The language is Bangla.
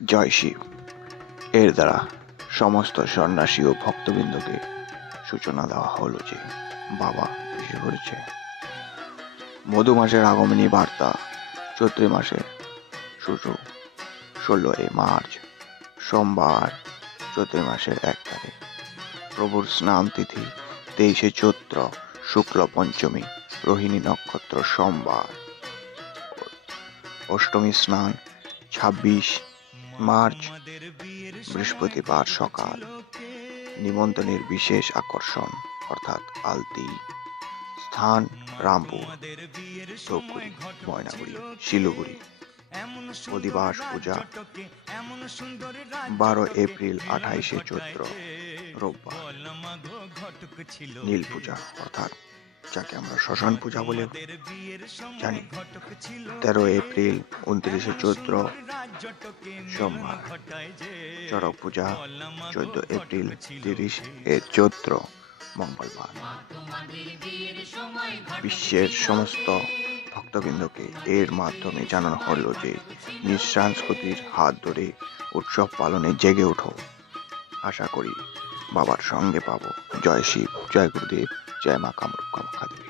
জয় শিব। এর দ্বারা সমস্ত সন্ন্যাসী ও ভক্তবৃন্দকে সূচনা দেওয়া হলো যে বাবা এসে পড়েছে। মধু মাসের আগমনী বার্তা চৈত্র মাসে শুরু 16 মার্চ সোমবার চৈত্র মাসের 1 তারিখ। প্রভুর স্নান তিথি 23 চৈত্র শুক্ল পঞ্চমী রোহিণী নক্ষত্র সোমবার। অষ্টমী স্নান 26 মার্চ বৃহস্পতিবার সকাল। নিমন্ত্রণের বিশেষ আকর্ষণ অর্থাৎ আলতি। স্থান রামপুর, ধূপগুড়ি, ময়নাগুড়ি, শিলিগুড়ি। অধিবাস পূজা 12 এপ্রিল 28 চৈত্র রোববার। নীল পূজা অর্থাৎ যাকে আমরা শ্মশান পূজা বলে জানি 13 এপ্রিল 29 চৈত্র সোমবার। চড়ক পূজা 14 এপ্রিল 30 চৈত্র মঙ্গলবার। বিশ্বের সমস্ত ভক্তবৃন্দকে এর মাধ্যমে জানানো হলো যে নিজ সংস্কৃতির হাত ধরে উৎসব পালনে জেগে ওঠো। আশা করি বাবার সঙ্গে পাবো। জয় শিব, জয় গুরুদেব, জয় মা কামরূপ কামাখ্যা দেবী।